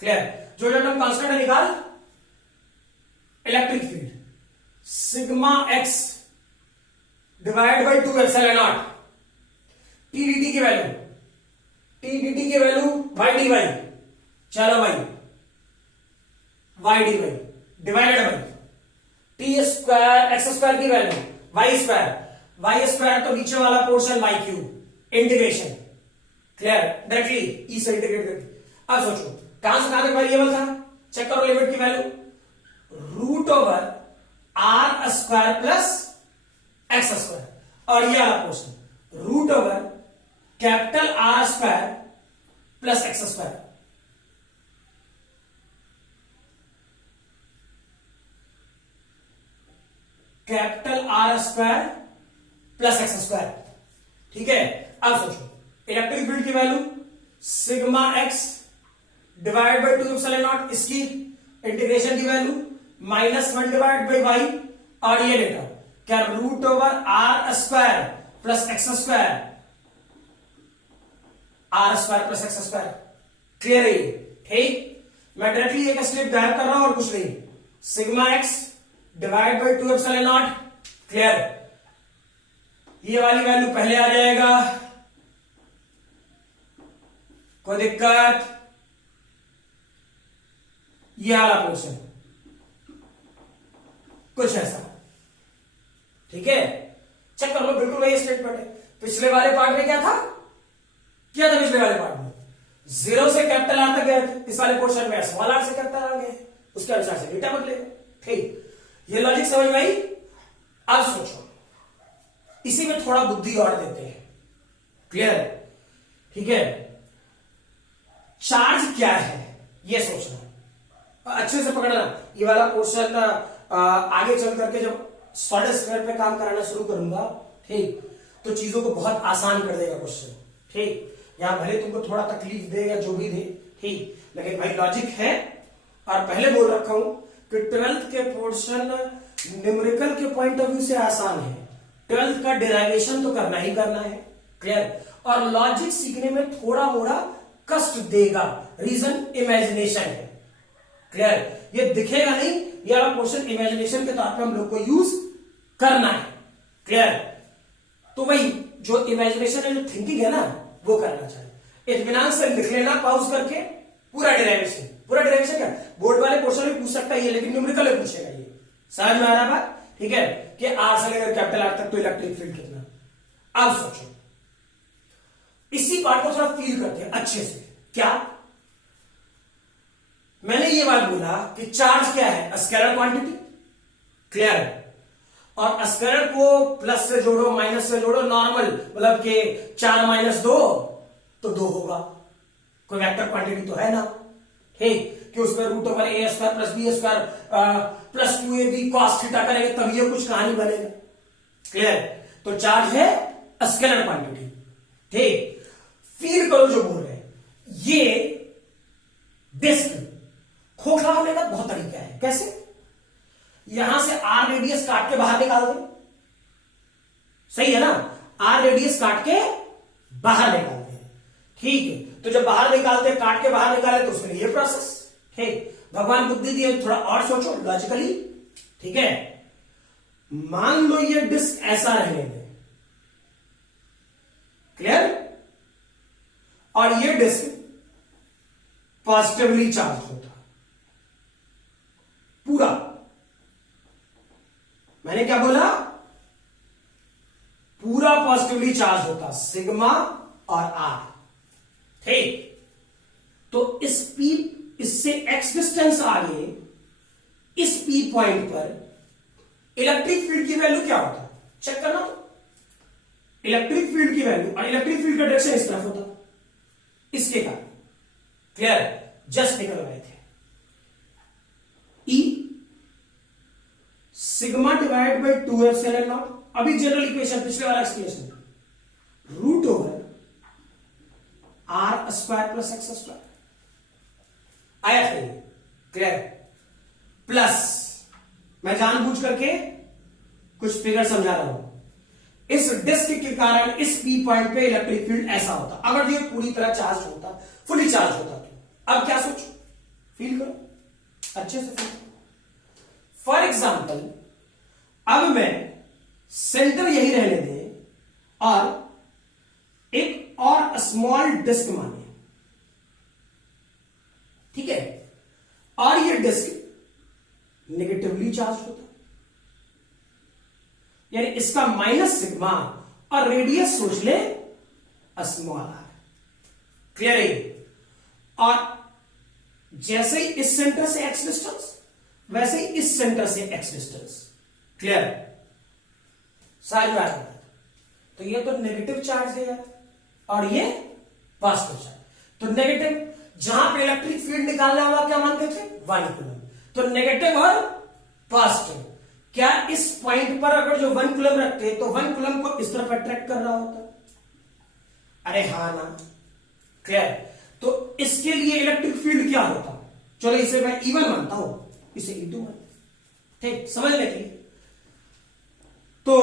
क्लियर? जो टर्म कांस्टेंट है निकाल, electric field sigma x divide by 2 epsilon naught, T D T की वैल्यू, टी डी टी की वैल्यू वाई डी वाई, चलो भाई Y D Y divided by T square x square की value Y square, Y square तो नीचे वाला portion Y cube, integration. Clear? Directly E से integrate करके। अब सोचो कहां से कहां तक वेरिएबल था? चेक करो लिमिट की value, root over r square plus x square, और ये वाला portion root over capital are square plus x square. Capital are square plus x square. ठीक है, अब सोचो इलेक्ट्रिक फील्ड की value sigma x divide by 2 epsilon not, इसकी integration की वैल्यू -1 डिवाइड बाई वाई, और ये डेटा क्या? Root over r square plus x square, r square plus x square. Clear है? ठीक, मैं डायरेक्टली एक स्टेप गायब कर रहा हूं और कुछ नहीं, sigma x divide by 2 epsilon naught. Clear? ये वाली वैल्यू पहले आ जाएगा, कोई दिक्कत? ये वाला पोर्शन कुछ ऐसा। ठीक है, चेक कर लो, बिल्कुल वही स्टेटमेंट है। पिछले वाले पार्ट में क्या था? क्या था पिछले वाले पार्ट में? 0 से कैपिटल आर तक गए थे, इस वाले पोर्शन में स्मॉल आर से कैपिटल आर गए, उसके अनुसार से डेटा बदलेगा। ठीक, ये लॉजिक समझ में आई? अब सोचो, इसी में थोड़ा बुद्धि और देते हैं। क्लियर? ठीक है, चार्ज क्या है ये सोचना, अच्छे से पकड़ना। ये वाला पोर्शन आगे चल करके जब सॉलिड स्क्वायर पे काम कराना शुरू करूंगा, ठीक, तो चीजों को बहुत आसान कर देगा क्वेश्चन। ठीक, यहां भले तुमको थोड़ा तकलीफ दे या जो भी दे, ठीक, लेकिन भाई लॉजिक है। और पहले बोल रखा हूं कि 12th के पोर्शन न्यूमेरिकल के पॉइंट ऑफ व्यू से आसान है, 12th का डेरिवेशन तो करना ही करना है। क्लियर? और लॉजिक सीखने में थोड़ा मोड़ा कष्ट देगा, रीजन इमेजिनेशन है। क्लियर? ये दिखेगा नहीं, ये वाला क्वेश्चन इमेजिनेशन के तौर पर हम लोग को यूज करना है। क्लियर? तो वही जो इमेजिनेशन है, जो थिंकिंग है ना, वो करना चाहिए। इत्मीनान से लिख लेना पॉज करके, पूरा डेरिवेशन क्या बोर्ड वाले क्वेश्चन भी पूछ सकता है ये, लेकिन न्यूमेरिकल में पूछेगा ये। समझ में आ रहा बात? ठीक है कि आर से लेकर कैपिटल आर तक तो इलेक्ट्रिक फील्ड कितना। अब सोचो, इसी पार्ट को थोड़ा फील करते हैं अच्छे से। क्या मैंने ये बात बोला कि चार्ज क्या है? स्केलर क्वांटिटी, क्लियर है। और स्केलर को प्लस से जोड़ो माइनस से जोड़ो, नॉर्मल मतलब कि 4 माइनस 2 तो 2 होगा, कोई वेक्टर क्वांटिटी तो है ना, ठीक, कि उसमें root over A square plus B square plus 2ab cos theta करेंगे तब ये कुछ कहानी बनेगा, क्लियर। तो चार्ज है स्केलर क्वांटिटी, ठीक। फील करो जो बोल रहे हैं, ये डिस्क खोखला होने का बहुत तरीका है। कैसे? यहां से आर रेडियस काट के बाहर निकाल दे, सही है ना, आर रेडियस काट के बाहर निकाल दे, ठीक है। तो जब बाहर निकालते काट के बाहर निकाले तो उसमें ये प्रोसेस, ठीक। भगवान बुद्धि दिए, थोड़ा और सोचो लॉजिकली, ठीक है। मान लो ये डिस्क ऐसा रहने दे, क्लियर, और ये डिस्क पॉजिटिवली चार्ज होता पूरा। मैंने क्या बोला? पूरा पॉजिटिवली चार्ज होता, सिग्मा और आर, ठीक। तो इस पी, इससे एक्स डिस्टेंस आगे इस पी पॉइंट पर इलेक्ट्रिक फील्ड की वैल्यू क्या होता है? चेक करना तो। इलेक्ट्रिक फील्ड की वैल्यू, और इलेक्ट्रिक फील्ड का डायरेक्शन इस तरफ होता, इसके कारण, क्लियर, जस्ट निकल रहे थे। E sigma divide by 2 epsilon not, अभी जनरल इक्वेशन पिछले वाला explanation, root over r square plus x square आया था, क्लियर। प्लस मैं जानबूझ करके कुछ फिगर समझा रहा हूं, इस डिस्क के कारण इस पी पॉइंट पे इलेक्ट्रिक फील्ड ऐसा होता, अगर ये पूरी तरह चार्ज होता, फुली चार्ज होता तो। अब क्या सोचो, फील करो अच्छे से, फील करो। फॉर एग्जाम्पल अब मैं सेंटर यही रहने दें और एक और स्मॉल डिस्क मानिए, ठीक है, और ये डिस्क नेगेटिवली चार्ज होता, यानी इसका माइनस सिग्मा और रेडियस सोच ले स्मॉल आर, क्लियर है। और जैसे ही इस सेंटर से एक्स डिस्टेंस, वैसे ही इस सेंटर से एक्स डिस्टेंस, क्लियर, सारी बात है। तो ये तो नेगेटिव चार्ज है यार, और ये पॉजिटिव चार्ज। तो नेगेटिव, जहां पे इलेक्ट्रिक फील्ड निकालने वाला क्या मानते थे? 1 कूलम। तो नेगेटिव और पॉजिटिव, क्या इस पॉइंट पर अगर जो 1 कूलम रखते तो 1 कूलम को इस तरफ अट्रैक्ट कर रहा होता? अरे हाँ ना, क्लियर। तो इसके लिए इलेक्ट्रिक फील्ड क्या होता? चलो इसे मैं E1 मानता हूं, इसे E2 मानता, ठीक, समझने के लिए। तो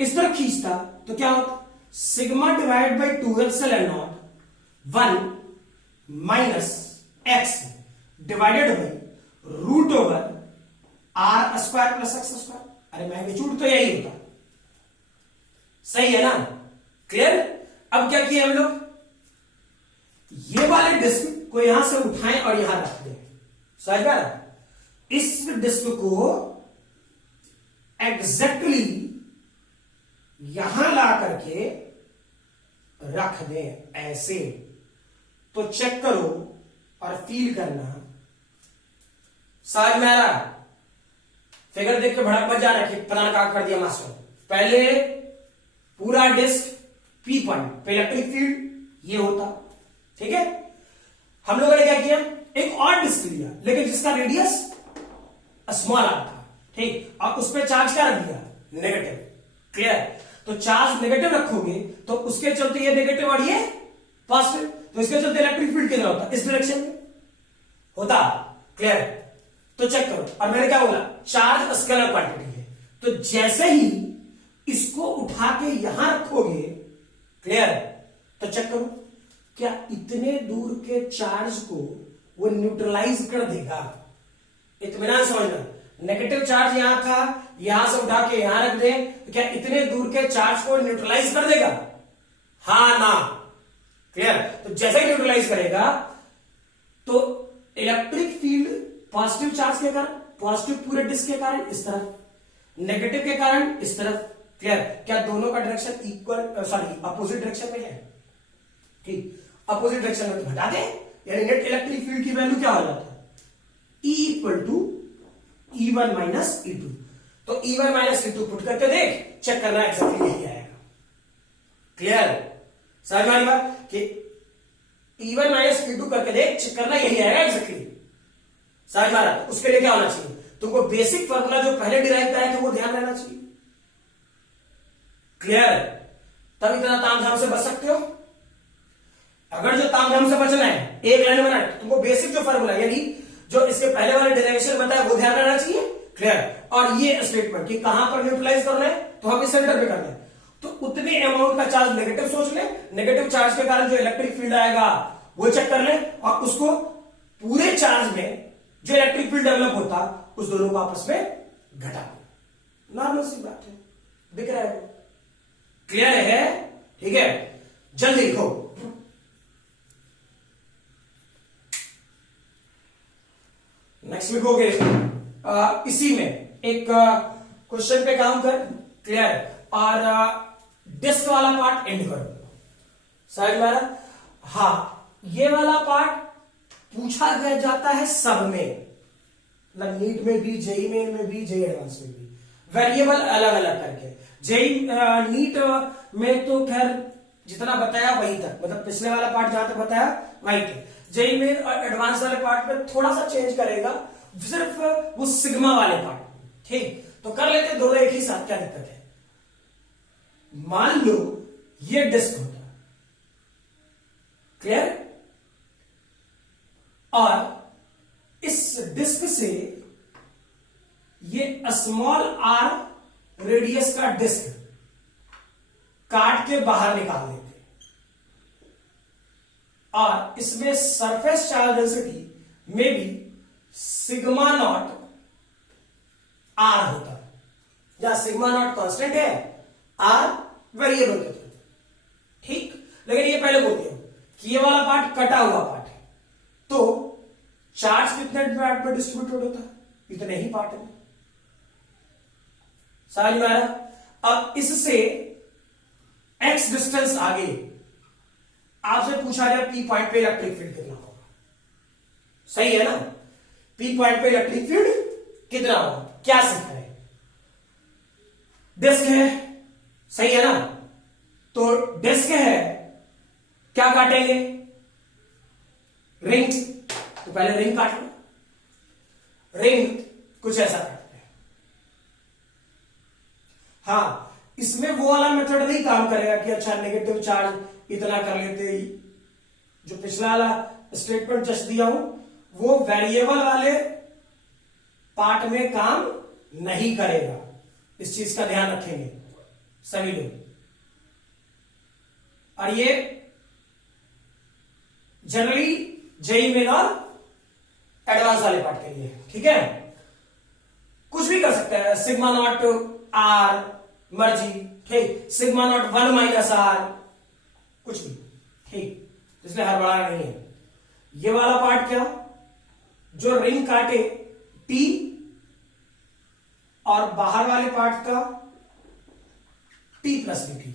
इस तरफ खींचता तो क्या होता? Sigma divide by 2 epsilon not 1 minus x divided by root over r square plus x square. अरे मैग्नीट्यूड तो यही होता, सही है ना, क्लियर। अब क्या किया हम लोग? ये वाले डिस्क को यहां से उठाएं और यहां रख दें, समझ में आ रहा? इस डिस्क को एग्जैक्टली यहां ला करके रख दें ऐसे। तो चेक करो और फील करना, समझ में आ रहा? फिगर देख के भड़क मत जा रहा कि पता ना क्या कर दिया मास्टर। पहले पूरा डिस्क पी पॉइंट पे इलेक्ट्रिक फील्ड ये होता, ठीक है। हम लोगों ने क्या किया? एक और डिस्क लिया, लेकिन जिसका रेडियस स्मॉल आर था, ठीक, और उस पर चार्ज क्या रख दिया? Negative, clear. तो चार्ज नेगेटिव रखोगे तो उसके चलते ये नेगेटिव और ये पॉजिटिव, तो इसके चलते इलेक्ट्रिक फील्ड किधर होता? इस डायरेक्शन में होता, क्लियर। तो चेक करो, और मैंने क्या बोला? चार्ज स्केलर क्वांटिटी है, तो जैसे ही इसको उठा के यहां रखोगे, क्लियर, तो चेक करो क्या इतने दूर के चार्ज को वो न्यूट्रलाइज कर देगा? इत्मीनान समझना, नेगेटिव चार्ज यहां था, यहां से उठा के यहां रख दे तो क्या इतने दूर के चार्ज को न्यूट्रलाइज कर देगा? हाँ ना, क्लियर। तो जैसे ही न्यूट्रलाइज करेगा तो इलेक्ट्रिक फील्ड पॉजिटिव चार्ज के कारण, पॉजिटिव पूरे डिस्क के कारण इस तरफ, नेगेटिव के कारण इस तरफ। क्लियर? क्या दोनों का direction equal, sorry opposite direction में है? ठीक, अपोजिट डायरेक्शन में तो घटा दे, यानी नेट इलेक्ट्रिक फील्ड की वैल्यू क्या हो जाता है? E equal to E1 minus E2। तो E1 माइनस E2 पुट करके देख, चेक करना एक्जेक्टली यही आएगा। क्लियर? समझ में आ रही बात कि E1 माइनस E2 करके देख, चेक करना यही आएगा एक्जेक्टली। समझ में आ रहा? उसके लिए क्या होना चाहिए? तुमको बेसिक फॉर्मूला जो पहले डिराइव कराए थे वो ध्यान रहना चाहिए। क्लियर? तब इतना तामझाम से बच सकते हो। अगर जो तामझाम से बचना है एक लाइन में, तुमको बेसिक जो फॉर्मूला यानी जो इसके पहले वाले डेरिवेशन बताया वो ध्यान रहना चाहिए। क्लियर? और ये स्टेटमेंट कि कहां पर न्यूट्रलाइज करना है, तो हमें सेंटर पे करना है, तो उतने अमाउंट का चार्ज नेगेटिव सोच ले, नेगेटिव चार्ज के कारण जो इलेक्ट्रिक फील्ड आएगा वो चेक कर ले, और उसको पूरे चार्ज में जो इलेक्ट्रिक फील्ड डेवलप होता उस दोनों को आपस में घटा दो। नॉर्मल सी बात है, दिख रहा है? क्लियर है? ठीक है, जल्दी लिखो। नेक्स्ट लिखोगे इसी में एक क्वेश्चन पे काम कर। क्लियर? और डिस्क वाला पार्ट एंड करो। समझ में आ रहा? हाँ, ये वाला पार्ट पूछा गया जाता है सब में, मतलब नीट में भी, जेई में भी, जेई एडवांस में भी, वेरिएबल अलग अलग करके। जेई नीट में तो खैर जितना बताया वही तक, मतलब पिछले वाला पार्ट जहां तक बताया वही तक। जेई में और एडवांस वाले पार्ट में थोड़ा सा चेंज करेगा, सिर्फ वो सिग्मा वाले पार्ट। ठीक, तो कर लेते दोनों एक ही साथ, क्या दिक्कत है? मान लो ये डिस्क होता। क्लियर? और इस डिस्क से ये स्मॉल आर रेडियस का डिस्क काट के बाहर निकाल देते, और इसमें सरफेस चार्ज डेंसिटी में भी सिग्मा नॉट आर होता है, या सिग्मा नॉट कांस्टेंट है, आर वेरिएबल के थ्रू। ठीक, लेकिन ये पहले बोल दिया कि ये वाला पार्ट कटा हुआ पार्ट है, तो चार्ज कितने पार्ट पर डिस्ट्रीब्यूटेड होता है? इतने ही पार्ट में। समझ में आ रहा? अब इससे एक्स डिस्टेंस आगे आपसे पूछा जाए पी पॉइंट पे इलेक्ट्रिक फील्ड कितना होगा। सही है ना? पी पॉइंट पे इलेक्ट्रिक फील्ड कितना होगा, क्या सीखा है? डिस्क है, सही है ना? तो डिस्क है, क्या काटेंगे? रिंग। तो पहले रिंग काट लो। रिंग कुछ ऐसा काटते हैं। हाँ, इसमें वो वाला मेथड नहीं काम करेगा कि अच्छा नेगेटिव चार्ज इतना कर लेते। जो पिछला वाला स्टेटमेंट जस्ट दिया हूं वो वेरिएबल वाले पार्ट में काम नहीं करेगा। इस चीज का ध्यान रखेंगे सभी लोग। और ये जनरली जेई मेन और एडवांस वाले पार्ट के लिए। ठीक है, कुछ भी कर सकते हैं, सिग्मा नॉट आर मर्जी। ठीक, सिग्मा नॉट 1 माइनस आर, कुछ भी। ठीक, इसलिए हड़बड़ाना नहीं है। ये वाला पार्ट क्या, जो रिंग काटे टी, और बाहर वाले पार्ट का टी प्लस टी।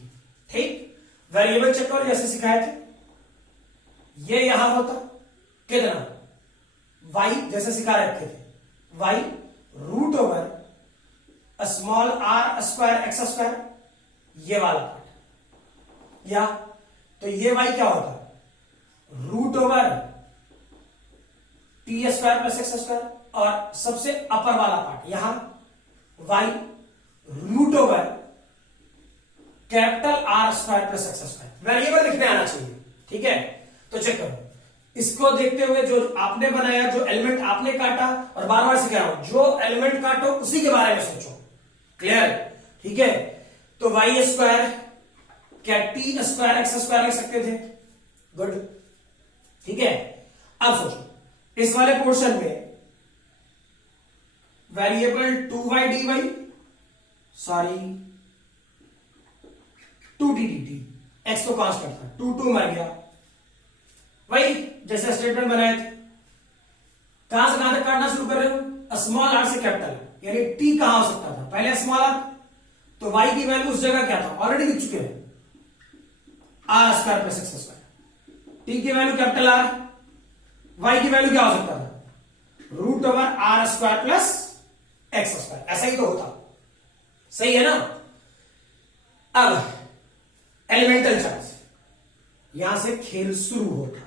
ठीक, वेरिएबल चेक करो जैसे सिखाए थे। ये यहां होता कितना, वाई जैसे सिखा रखे थे, y root over small r square x square, ये वाला पार्ट। या तो ये वाई क्या होता, root over t square plus x square, और सबसे अपर वाला पार्ट यहां y root over capital are square plus x square. Variable लिखने आना चाहिए। ठीक है, तो चेक करो, इसको देखते हुए जो आपने बनाया, जो एलिमेंट आपने काटा, और बार बार सिखा रहा हूं, जो एलिमेंट काटो उसी के बारे में सोचो। क्लियर? ठीक है, तो वाई स्क्वायर क्या टी स्क्वायर एक्स स्क्वायर लिख सकते थे। गुड। ठीक है, अब सोचो इस वाले पोर्शन में variable 2y dy, sorry 2t dt, x तो कांस्टेंट था, 2 मर गया। वही जैसे स्टेटमेंट बनाए थे, कहां से कहां तक काटना शुरू कर रहे हो? स्मॉल आर से कैपिटल, यानी टी कहां हो सकता था? पहले स्मॉल आर, तो वाई की वैल्यू उस जगह क्या था? ऑलरेडी लिख चुके हैं, r square plus x square. T की वैल्यू कैपिटल आर, वाई की वैल्यू क्या हो सकता था? Root over r square plus x square. ऐसा ही तो होता, सही है ना? अब एलिमेंटल चार्ज, यहां से खेल शुरू होता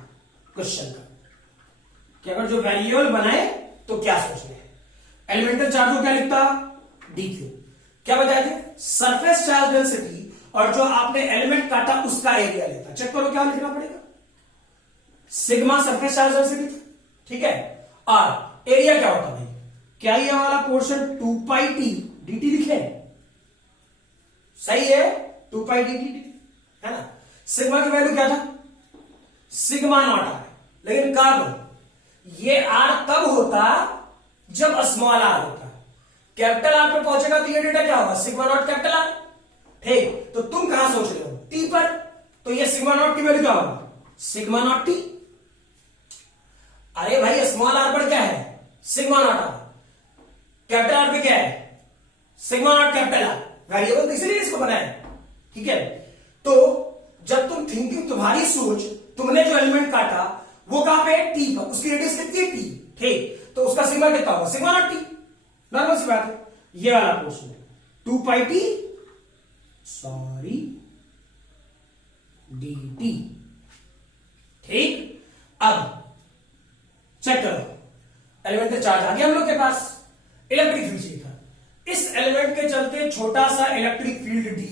क्वेश्चन का कि अगर जो वेरिएबल बनाए तो क्या सोचना है। एलिमेंटल चार्ज को क्या लिखता? D Q. क्या बताए थे? सरफेस चार्ज डेंसिटी, और जो आपने एलिमेंट काटा उसका एरिया लेता। चेक करो क्या लिखना पड़ेगा, सिग्मा सरफेस चार्ज डेंसिटी, ठीक है। और एरिया क्या होता भाई? क्या ये वाला portion 2 pi t D T लिखे? सही है, 2 पाई डी टी है ना। सिग्मा की वैल्यू क्या था? सिग्मा नॉट आर, लेकिन कब? ये आर तब होता जब स्मॉल आर होता। कैपिटल आर पे पहुंचेगा तो ये डेटा क्या होगा? Sigma not capital are. ठीक, तो तुम कहां सोच रहे हो? टी पर, तो ये सिग्मा नॉट की वैल्यू क्या होगा? Sigma not t. अरे भाई स्मॉल आर पर क्या है? Sigma not r. Capital R पे क्या है? Sigma not capital R. Variable इसलिए इसको बनाया, ठीक है। तो जब तुम थिंकिंग, तुम्हारी सोच, तुमने जो एलिमेंट काटा वो कहां पे? टी पर। उसकी रेडियस कितनी है? टी। ठीक, तो उसका सिग्मा कितना होगा? Sigma not T. नॉर्मल सी बात है। ये वाला portion 2 pi T, sorry, D T. ठीक, अब चेक करो, एलिमेंटल चार्ज आ गया हम लोग के पास। इलेक्ट्रिक फील्ड चाहिए था, इस एलिमेंट के चलते छोटा सा इलेक्ट्रिक फील्ड डी,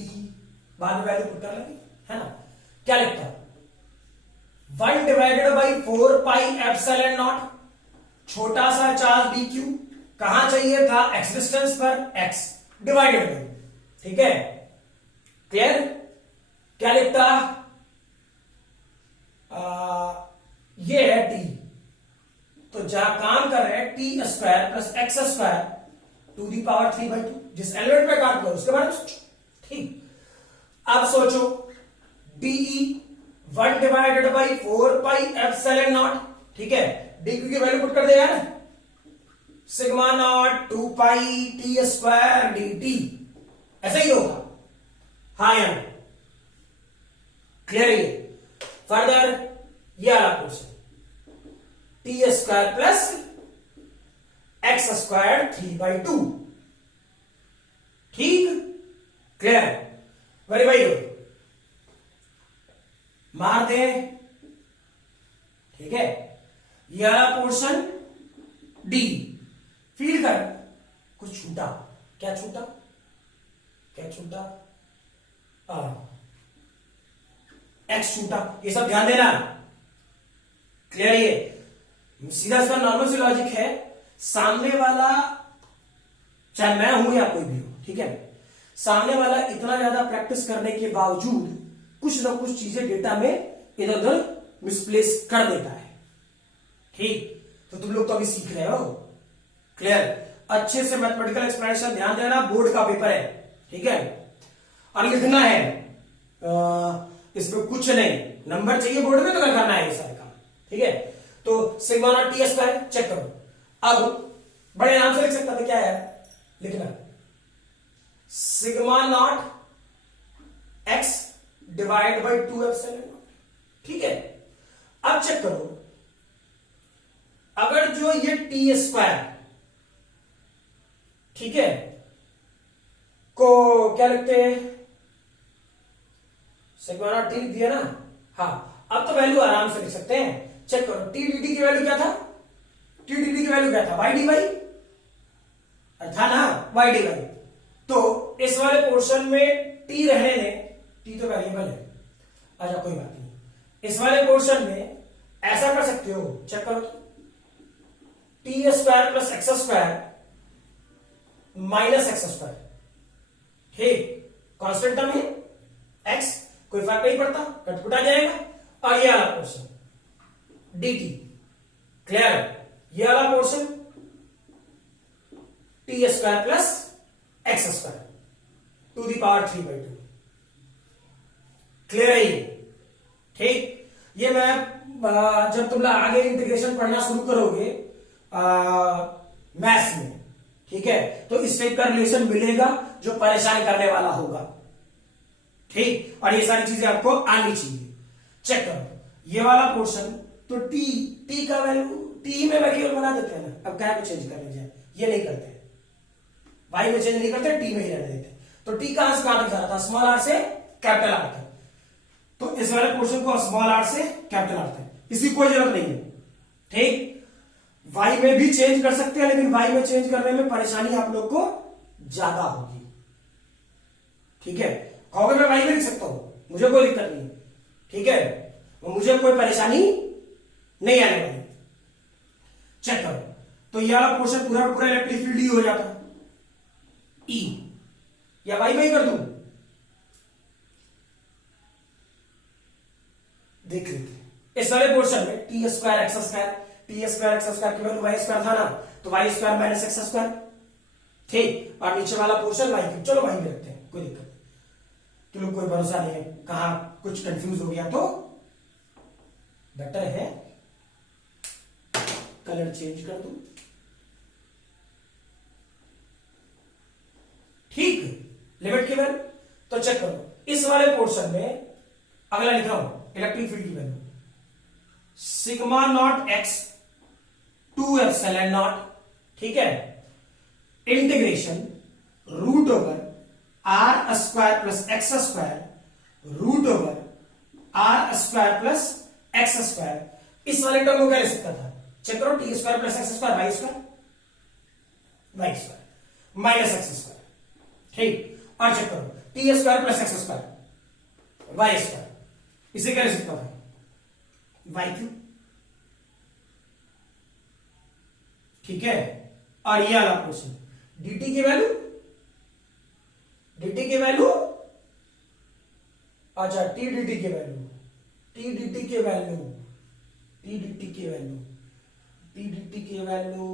बाद में वैल्यू पुट कर लेंगे, है ना। क्या लिखता? 1 divided by 4 pi epsilon not, छोटा सा चार्ज डी क्यू, कहां चाहिए था? एक्स डिस्टेंस पर, एक्स डिवाइडेड बाई, ठीक है, क्लियर। क्या लिखता? ये है टी, तो जहां काम कर रहे हैं t square plus x square to the power 3/2, जिस एलिमेंट पे काट लो उसके बारे में सोचो। ठीक, अब सोचो d E 1 divided by 4 pi epsilon not, ठीक है। डी क्यू की वैल्यू पुट कर दे यार, sigma not 2 pi t square d t, ऐसा ही होगा। हाँ यार, क्लियर है। फर्दर ये वाला question T square plus x square 3/2, ठीक, क्लियर, वेरी वेरी गुड। मार दे, ठीक है। यह वाला पोर्शन डी, फील कर, कुछ छूटा, क्या छूटा? क्या छूटा? एक्स छूटा, ये सब ध्यान देना, क्लियर। ये सीधा इसका नॉर्मल सी लॉजिक है, सामने वाला चाहे मैं हूं या कोई भी हो, ठीक है, सामने वाला इतना ज्यादा प्रैक्टिस करने के बावजूद कुछ ना कुछ चीजें डेटा में इधर उधर मिसप्लेस कर देता है, ठीक। तो तुम लोग तो अभी सीख रहे हो, क्लियर। अच्छे से मैथमेटिकल एक्सप्लेनेशन ध्यान देना, बोर्ड का पेपर है, ठीक है, और लिखना है। इसमें कुछ नहीं, नंबर चाहिए बोर्ड में तो करना है ये सारे काम, ठीक है। तो sigma not t square check करो, अब बड़े नाम से लिख सकता था, क्या है लिखना, sigma not x divide by 2 epsilon not, ठीक है। अब चेक करो, अगर जो ये टी स्क्वायर, ठीक है, को क्या लिखते हैं? सिग्मा नॉट टी लिख दिया ना, हाँ। अब तो वैल्यू आराम से लिख सकते हैं, चेक करो, टी डी टी की वैल्यू क्या था? टी डी टी की वैल्यू क्या था? वाई डी वाई था ना, वाई डी वाई। तो इस वाले पोर्शन में टी रहने दें, टी तो वेरिएबल है, अच्छा कोई बात नहीं। इस वाले पोर्शन में ऐसा कर सकते हो, चेक करो, t square plus x square minus x square, ठीक, कांस्टेंट टर्म है एक्स, कोई फर्क नहीं पड़ता, कटपुट आ जाएगा। और ये वाला पोर्शन dt, क्लियर। ये वाला portion t square plus x square to the power 3/2, clear है ये, ठीक। ये मैं जब तुम लोग आगे इंटीग्रेशन पढ़ना शुरू करोगे, मैथ्स में, ठीक है। तो इस टाइप का रिलेशन मिलेगा जो परेशान करने वाला होगा, ठीक। और ये सारी चीजें आपको आनी चाहिए। चेक करो ये वाला पोर्शन, तो टी का वैल्यू टी में वेरिएबल बना देते हैं ना, अब क्या को चेंज करने जाए, ये नहीं करते, वाई में चेंज नहीं करते, टी में ही रहने देते। तो टी कहां से कहां तक जा रहा था, स्मॉल आर से कैपिटल आर तक, तो इस वाले पोर्शन को स्मॉल आर से कैपिटल आर तक, इसकी कोई जरूरत नहीं है, ठीक। वाई में भी चेंज कर सकते हैं, लेकिन वाई में चेंज करने में परेशानी आप लोग को ज्यादा होगी, ठीक है। कहोगे मैं वाई में लिख सकता हूं, मुझे कोई दिक्कत नहीं, ठीक है, मुझे कोई परेशानी नहीं आने वाली। चेक करो, तो यह वाला पोर्शन पूरा पूरा इलेक्ट्रिक फील्ड ही हो जाता, ई, या वाई में ही कर दूं, देख लेते। इस वाले पोर्शन में t square x square, t square x square की वैल्यू वाई स्क्वायर था ना, तो y square minus x square, ठीक। और नीचे वाला पोर्शन वाई क्यूब, चलो वाई में रखते हैं, कोई दिक्कत नहीं, चलो कोई भरोसा नहीं है, कहां कुछ कंफ्यूज हो गया तो बेटर है कलर चेंज कर दूं, ठीक। लिमिट की वैल्यू तो चेक करो, इस वाले पोर्शन में अगला लिख रहा हूं इलेक्ट्रिक फील्ड की value sigma not x two epsilon not, ठीक है, integration root over r square plus x square root over r square plus x square. इस वाले टर्म को क्या लिख सकता था, चेक करो, t square plus x square Y square minus x square, ठीक। और चेक करो t square plus x square Y square, इसे क्या लिख सकता था, वाई क्यूब, ठीक है। और ये वाला पोर्शन dt की वैल्यू, dt की वैल्यू, अच्छा टी dt की वैल्यू, टी dt की वैल्यू, टी dt की वैल्यू, टी dt की वैल्यू,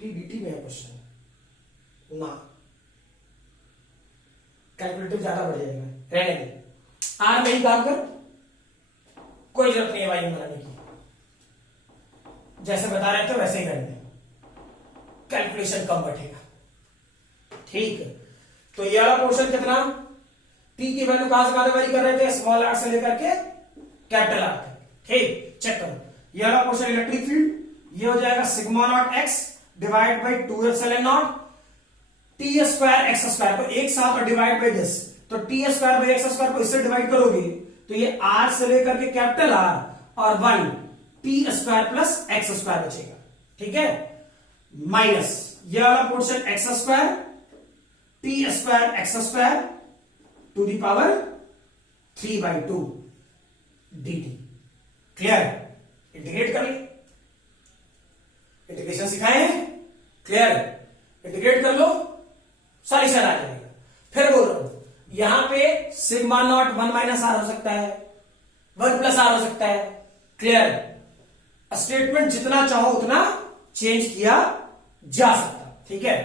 टी dt में है क्वेश्चन ना, कैलकुलेटर ज्यादा बढ़ जाएगा, रहने दे, आर में ही काम कर, कोई जरूरत नहीं है वाई में बनाने की, जैसे बता रहे थे वैसे ही करेंगे, कैलकुलेशन कम बैठेगा, ठीक है। तो ये वाला पोर्शन कितना, टी की वैल्यू कहां से कहां वेरी कर रहे थे, स्मॉल आर से लेकर के कैपिटल आर तक, ठीक। चेक करो ये वाला पोर्शन इलेक्ट्रिक फील्ड, ये हो जाएगा sigma not x divide by 2 epsilon naught t square x square को एक साथ और डिवाइड बाई दिस, तो T square by x square को इससे डिवाइड करोगे तो ये आर से लेकर के कैपिटल आर और 1 t square plus x square बचेगा, ठीक है, माइनस ये वाला portion x square t square x square to the power 3/2 dt। Clear, integrate कर ले, इंटीग्रेशन सिखाए हैं, क्लियर, इंटीग्रेट कर लो, सारी साल आ जाएगा। फिर बोल रहा हूं यहां पे सिग्मा नॉट 1 माइनस आर हो सकता है, 1 प्लस आर हो सकता है, क्लियर। स्टेटमेंट जितना चाहो उतना चेंज किया जा सकता, ठीक है।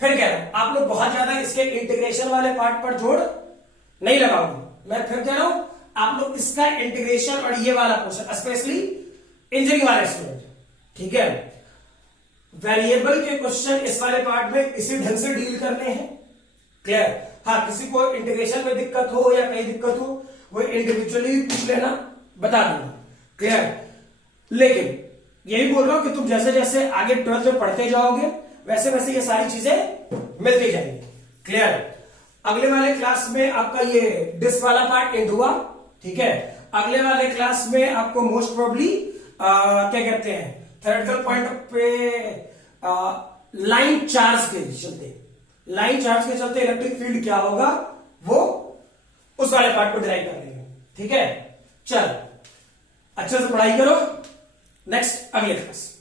फिर कह रहा हूं आप लोग बहुत ज्यादा इसके इंटीग्रेशन वाले पार्ट पर जोड़ नहीं लगाओगे, मैं फिर कह रहा हूं आप लोग इसका इंटीग्रेशन और ये वाला पोर्शन स्पेशली इंजीनियरिंग वाले स्टूडेंट, ठीक है, वेरिएबल के क्वेश्चन इस वाले पार्ट में इसी ढंग से डील करने हैं, क्लियर। हाँ, किसी को इंटीग्रेशन में दिक्कत हो या कहीं दिक्कत हो वो इंडिविजुअली पूछ लेना, बता दूंगा, क्लियर। लेकिन यही बोल रहा हूं कि तुम जैसे जैसे आगे 12th में पढ़ते जाओगे वैसे वैसे ये सारी चीजें मिलती जाएंगी, क्लियर। अगले वाले क्लास में आपका ये डिस्क वाला पार्ट एंड हुआ, ठीक है। अगले वाले क्लास में आपको मोस्ट प्रोबेबली क्या कहते हैं थ्योरेटिकल पॉइंट पे लाइन चार्ज के चलते इलेक्ट्रिक फील्ड क्या होगा वो उस वाले पार्ट को डिराइव कर लेंगे, ठीक है। चल अच्छे से पढ़ाई करो, नेक्स्ट अगले क्लास।